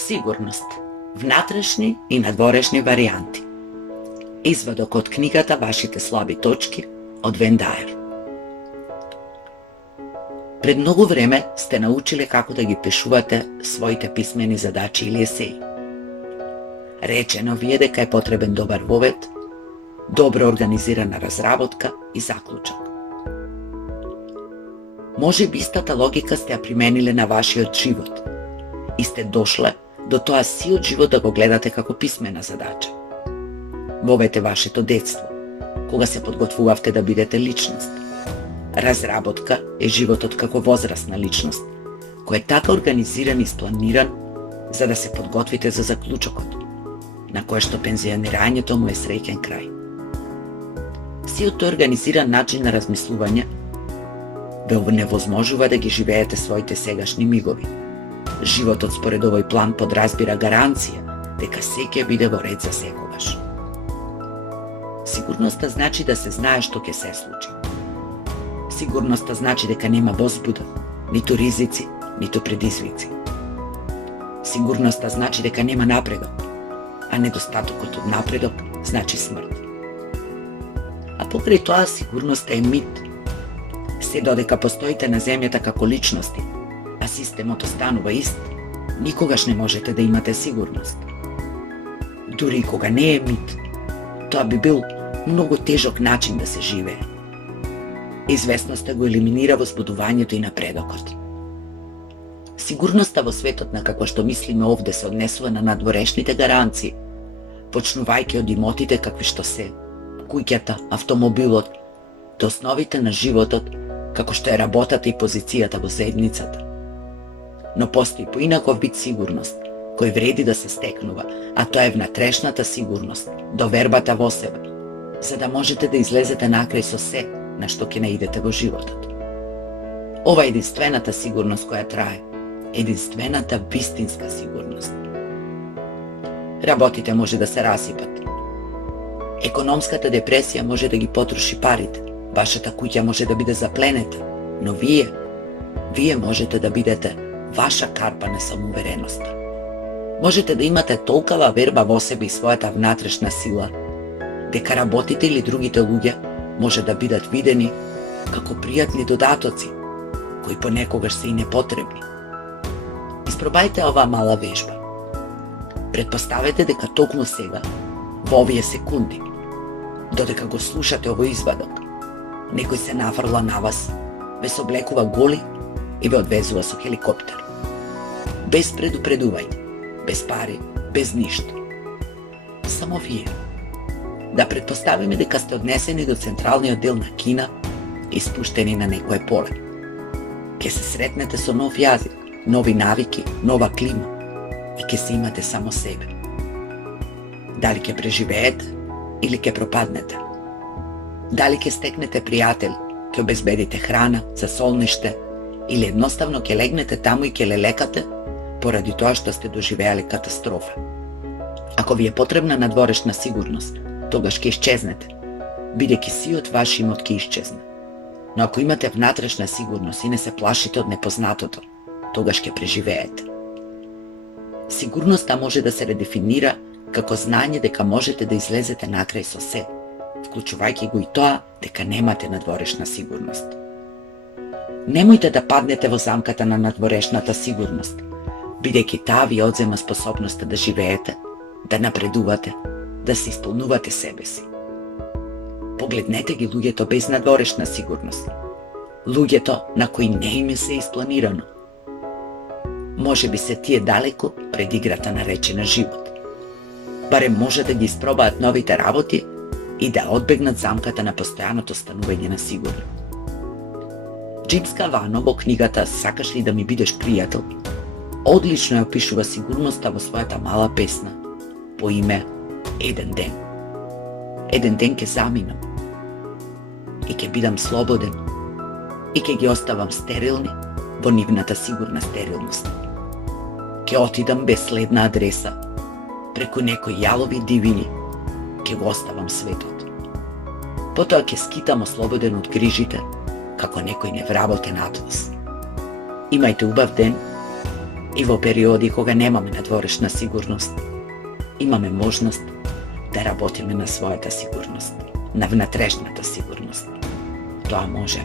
Сигурност. Внатрешни и надворешни варијанти. Извадок од книгата Вашите слаби точки од Вен Дајер. Пред многу време сте научиле како да ги пишувате своите писмени задачи или есеи. Речено ви е дека е потребен добар вовед, добро организирана разработка и заклучок. Може би истата логика сте ја примениле на вашиот живот и сте дошле до тоа сиот живот да го гледате како писмена задача. Вовете вашето детство, кога се подготвувавте да бидете личност. Разработка е животот како возрастна личност, кој е така организиран и спланиран за да се подготвите за заклучокот, на кое што пензионирањето му е среќен крај. Сиот тој организиран начин на размислување ве невозможува да ги живеете своите сегашни мигови. Животот според овој план подразбира гаранција дека се ќе биде во ред за секогаш. Сигурноста значи да се знае што ќе се случи. Сигурноста значи дека нема возбуда, ниту ризици, ниту предизвици. Сигурноста значи дека нема напредок, а недостатокот од напредок значи смрт. А покрај тоа сигурноста е мит. Се додека постоите на земјата како личности, а системот останува ист, никогаш не можете да имате сигурност. Дури и кога не е мит, тоа би бил многу тежок начин да се живее. Известноста го елиминира возбудувањето и напредокот. Сигурноста во светот на како што мислиме овде се однесува на надворешните гаранции, почнувајќи од имотите какви што се, куќата, автомобилот, до основите на животот, како што е работата и позицијата во заедницата. Но постои поинаков вид сигурност, кој вреди да се стекнува, а тоа е внатрешната сигурност, довербата во себе, за да можете да излезете накрај со се на што ќе наидете во животот. Ова е единствената сигурност која трае, единствената вистинска сигурност. Работите може да се расипат. Економската депресија може да ги потроши парите, вашата куќа може да биде запленета, но вие можете да бидете ваша карпа на самоувереноста. Можете да имате толкава верба во себе и својата внатрешна сила, дека работите или другите луѓе може да бидат видени како пријатни додатоци, кои понекогаш се и непотребни. Испробајте оваа мала вежба. Предпоставете дека токму сега, во овие секунди, додека го слушате овој извадок, некој се нафрла на вас, ве соблекува голи и ве одвезува со хеликоптер. Без предупредување, без пари, без ништо. Само вие. Да предпоставиме дека сте однесени до централниот дел на Кина и спуштени на некое поле. Ке се сретнете со нов јазик, нови навики, нова клима и ке се имате само себе. Дали ќе преживеете или ќе пропаднете? Дали ќе стекнете пријатели, ќе обезбедите храна, за солниште или едноставно ќе легнете таму и ќе лелекате поради тоа што сте доживеале катастрофа? Ако ви е потребна надворешна сигурност, тогаш ќе исчезнете, бидејќи сиот ваш имот ќе исчезне. Но ако имате внатрешна сигурност и не се плашите од непознатото, тогаш ќе преживеете. Сигурноста може да се редефинира како знање дека можете да излезете накрај со се, вклучувајќи го и тоа дека немате надворешна сигурност. Немојте да паднете во замката на надворешната сигурност, бидејќи таа ви одзема способноста да живеете, да напредувате, да се исполнувате себе си. Погледнете ги луѓето без надворешна сигурност, луѓето на кои не им се испланирано. Може би се тие далеку пред играта наречена живот. Барем може да ги испробаат новите работи и да одбегнат замката на постојаното станување на сигурно. Джим Скавано во книгата "Сакаш ли да ми бидеш пријател" одлично ја опишува сигурноста во својата мала песна по име "Еден ден". Еден ден ќе заминам и ќе бидам слободен и ќе ги оставам стерилни во нивната сигурна стерилност. Ќе отидам без следна адреса, преку некои јалови дивини, ќе го оставам светот. Потоа ќе скитам ослободен од грижите, како некој невработен атлас. Имајте убав ден И во периоди кога немаме надворешна сигурност, имаме можност да работиме на својата сигурност, на внатрешната сигурност. Тоа може.